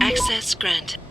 Access granted.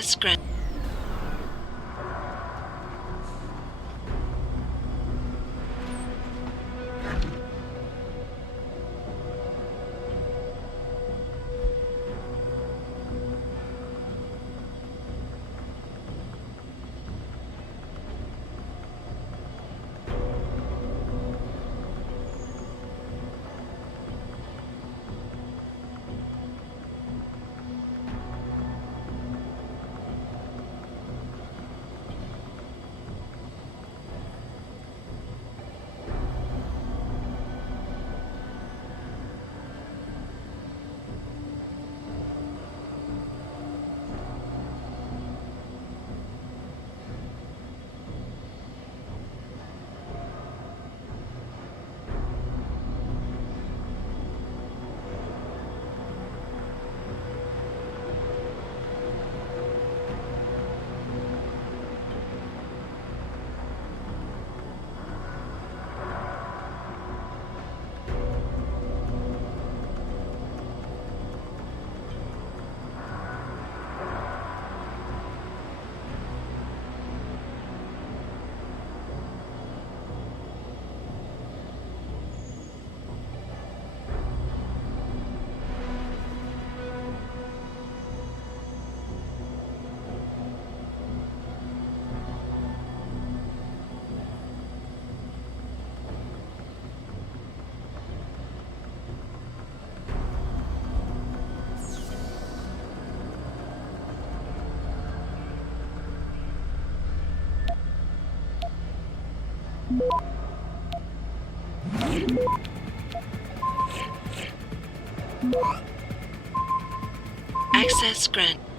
Granted. Grant.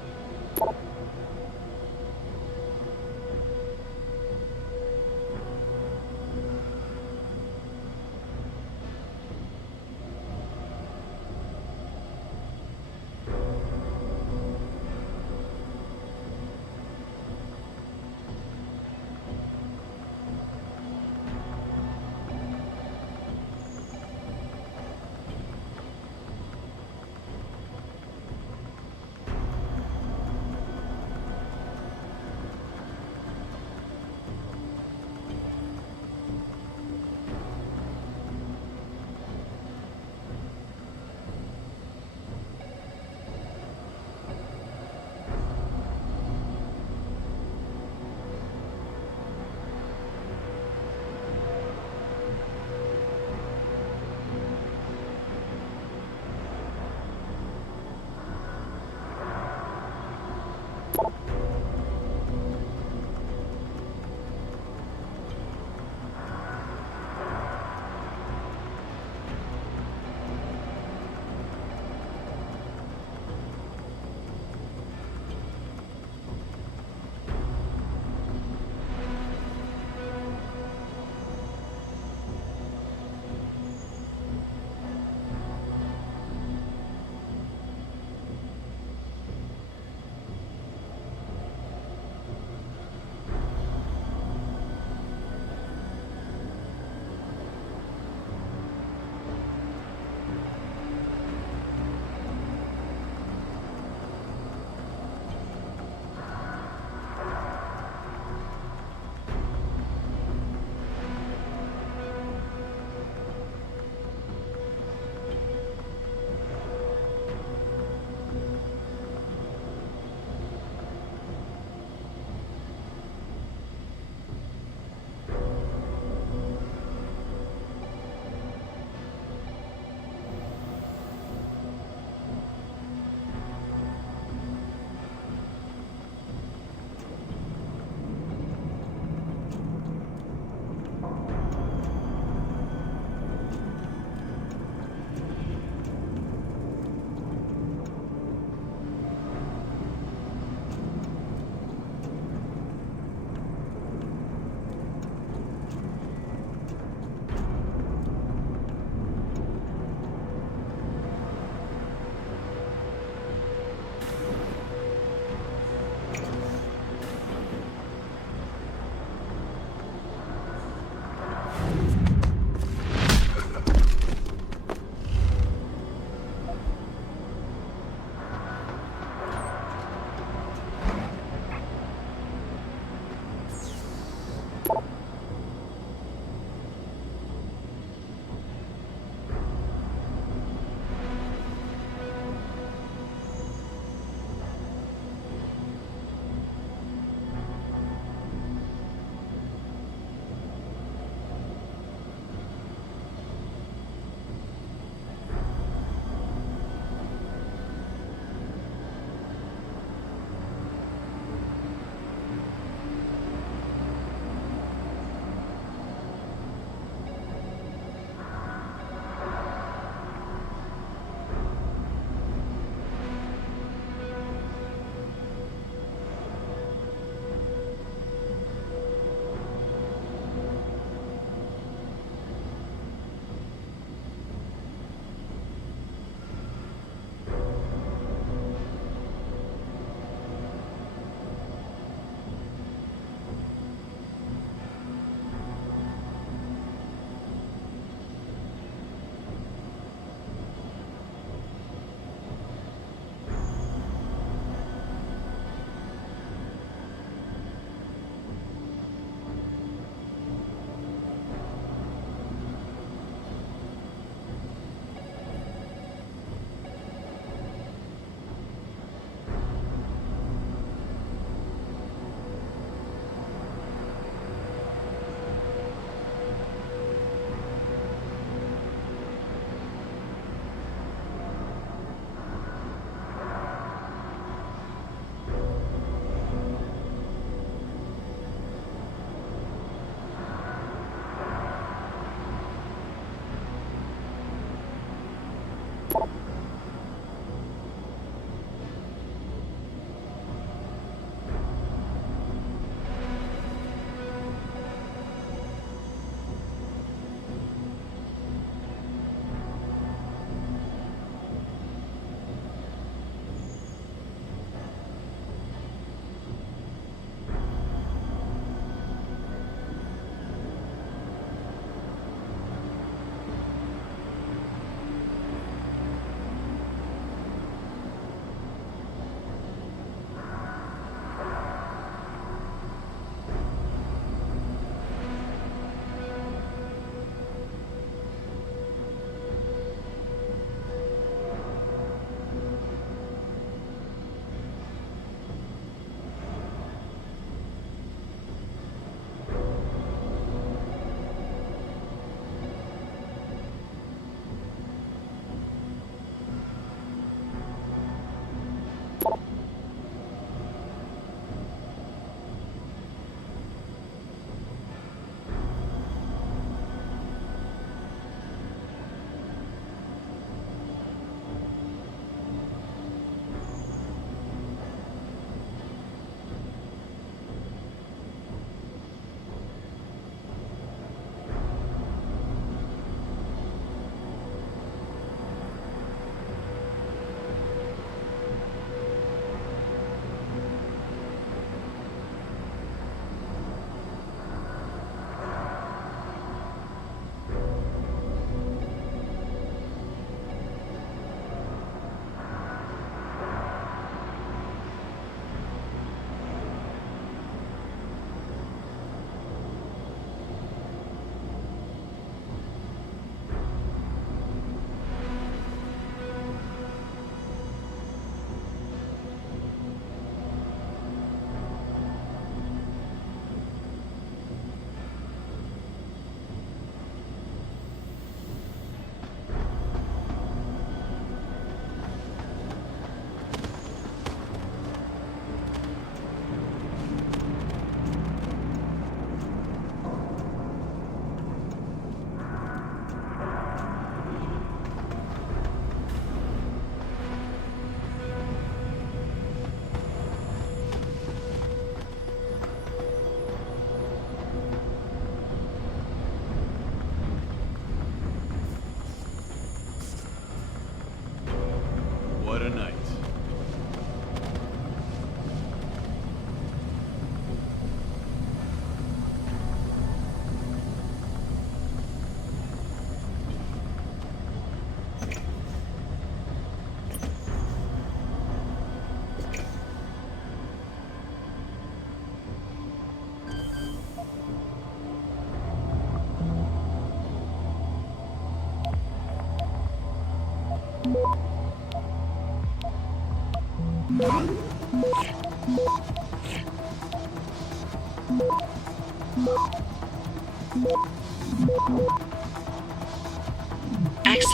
A night.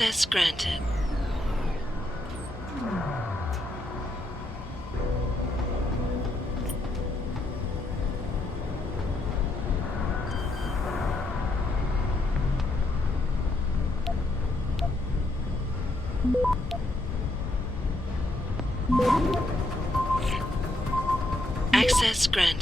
Access granted. Access granted.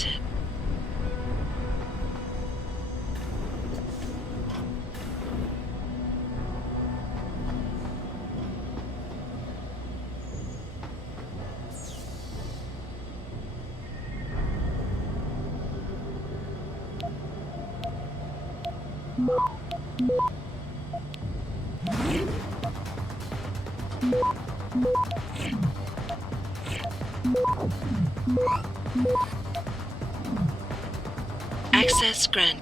Access grant.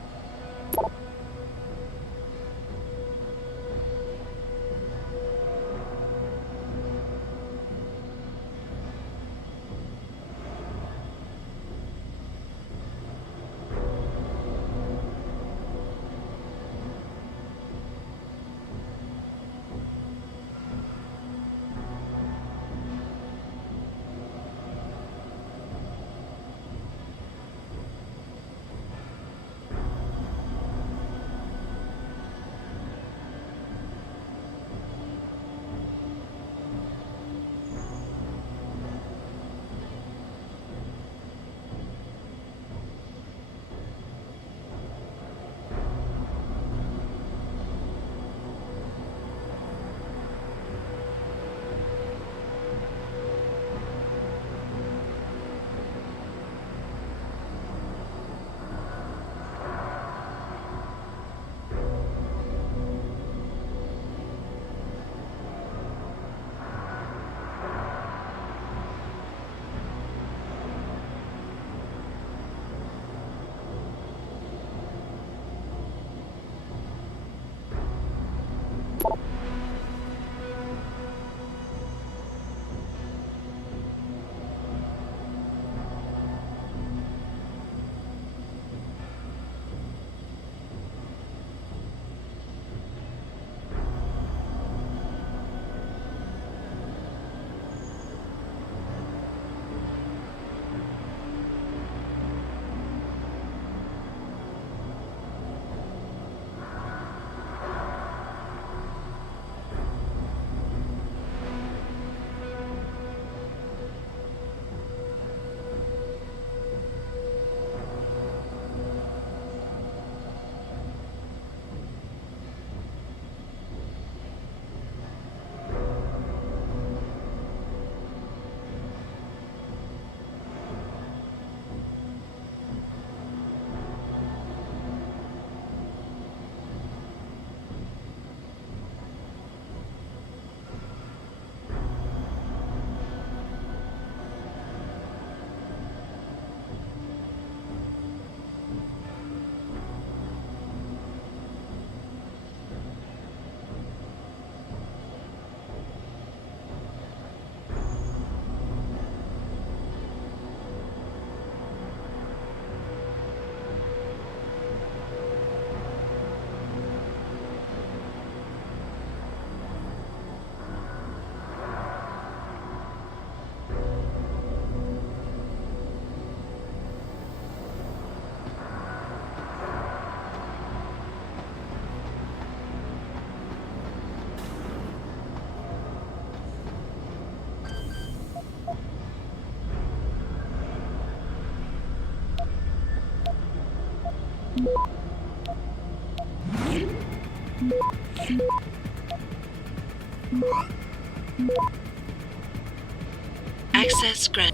Access granted.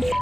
you